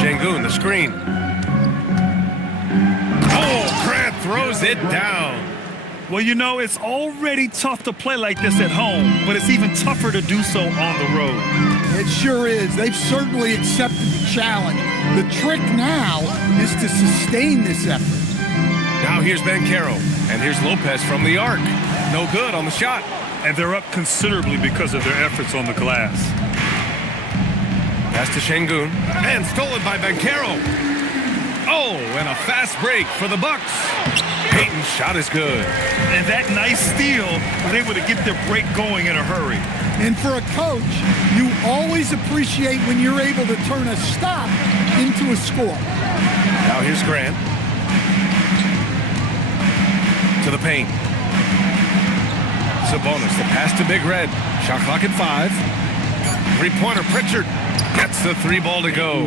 Şengün, the screen. Oh, Grant throws it down. Well, you know, it's already tough to play like this at home, but it's even tougher to do so on the road. It sure is. They've certainly accepted the challenge. The trick now is to sustain this effort. Now here's Banchero, and here's Lopez from the arc. No good on the shot. And they're up considerably because of their efforts on the glass. Pass to Şengün, and stolen by Banchero. Oh, and a fast break for the Bucks. Payton's shot is good. And that nice steal was able to get their break going in a hurry. And for a coach, you always appreciate when you're able to turn a stop into a score. Now here's Grant. To the paint. Sabonis, the pass to Big Red. Shot clock at 5. 3-pointer, Pritchard gets the 3-ball to go.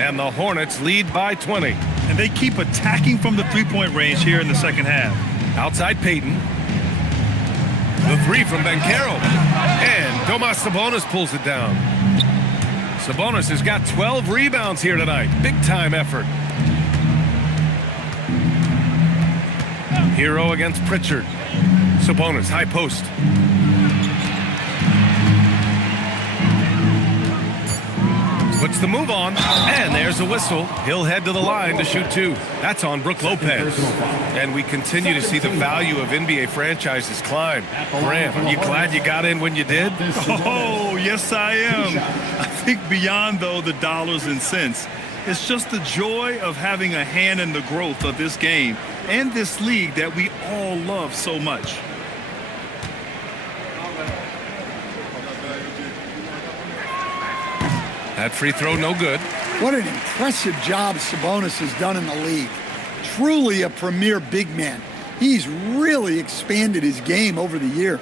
And the Hornets lead by 20. And they keep attacking from the 3-point range here in the second half. Outside Payton. The 3 from Banchero. And Domas Sabonis pulls it down. Sabonis has got 12 rebounds here tonight. Big time effort. Hero against Pritchard. Sabonis, high post. Puts the move on, and there's a whistle. He'll head to the line to shoot 2. That's on Brook Lopez. And we continue to see the value of NBA franchises climb. Grant, are you glad you got in when you did? Oh, yes, I am. I think beyond, though, the dollars and cents, It's just the joy of having a hand in the growth of this game and this league that we all love so much. That free throw, no good. What an impressive job Sabonis has done in the league. Truly a premier big man. He's really expanded his game over the years.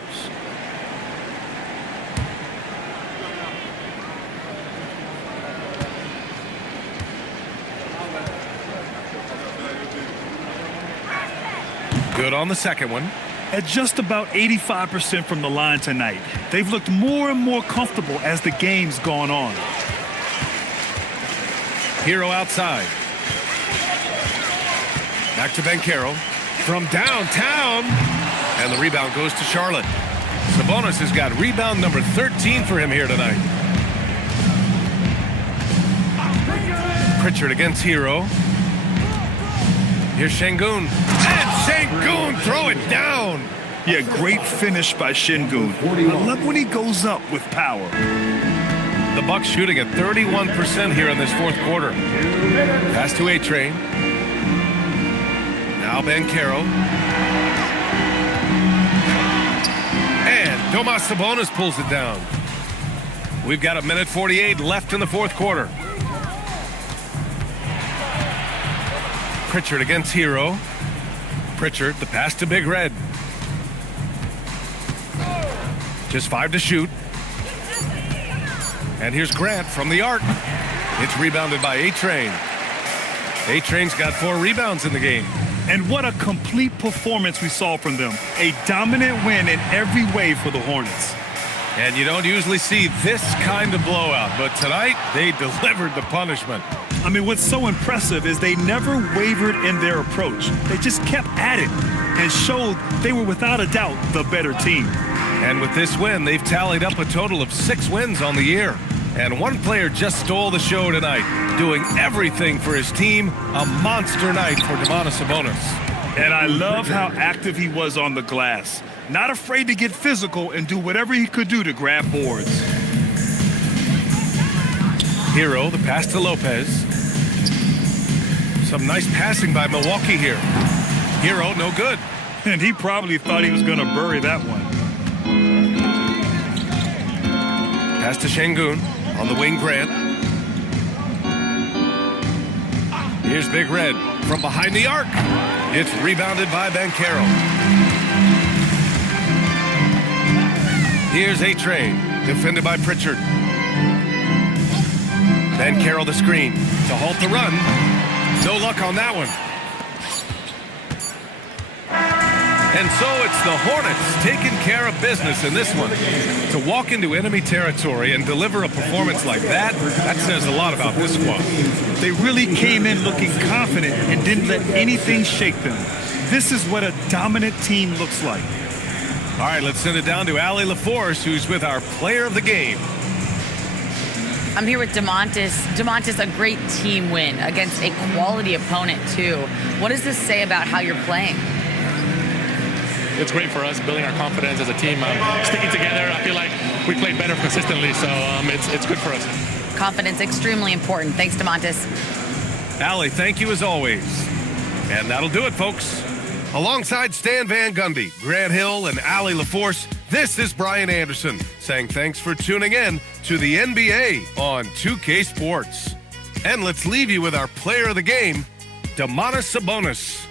Good on the second one. At just about 85% from the line tonight, they've looked more and more comfortable as the game's gone on. Hero outside. Back to Banchero from downtown. And the rebound goes to Charlotte. Sabonis has got rebound number 13 for him here tonight. Pritchard against Hero. Here's Şengün. And Şengün throw it down. Yeah, great finish by Şengün. I love when he goes up with power. The Bucks shooting at 31% here in this fourth quarter. Pass to A-Train. Now Banchero. And Domas Sabonis pulls it down. We've got 1:48 left in the fourth quarter. Pritchard against Hero. Pritchard, the pass to Big Red. Just 5 to shoot. And here's Grant from the arc. It's rebounded by A-Train. A-Train's got 4 rebounds in the game. And what a complete performance we saw from them. A dominant win in every way for the Hornets. And you don't usually see this kind of blowout, but tonight they delivered the punishment. I mean, what's so impressive is they never wavered in their approach. They just kept at it and showed they were without a doubt the better team. And with this win, they've tallied up a total of 6 wins on the year. And one player just stole the show tonight, doing everything for his team. A monster night for Domantas Sabonis. And I love how active he was on the glass. Not afraid to get physical and do whatever he could do to grab boards. Hero, the pass to Lopez. Some nice passing by Milwaukee here. Hero, no good. And he probably thought he was going to bury that one. Pass to Şengün on the wing, Grant. Here's Big Red from behind the arc. It's rebounded by Banchero. Here's A-Train, defended by Pritchard. Banchero the screen to halt the run. No luck on that one. And so it's the Hornets taking care of business in this one. To walk into enemy territory and deliver a performance like that, that says a lot about this squad. They really came in looking confident and didn't let anything shake them. This is what a dominant team looks like. All right, let's send it down to Allie LaForce, who's with our player of the game. I'm here with Domantas. Domantas, a great team win against a quality opponent, too. What does this say about how you're playing? It's great for us, building our confidence as a team, sticking together. I feel like we played better consistently, so it's good for us. Confidence, extremely important. Thanks, Domantas. Allie, thank you as always. And that'll do it, folks. Alongside Stan Van Gundy, Grant Hill, and Allie LaForce, this is Brian Anderson saying thanks for tuning in to the NBA on 2K Sports. And let's leave you with our player of the game, Domantas Sabonis.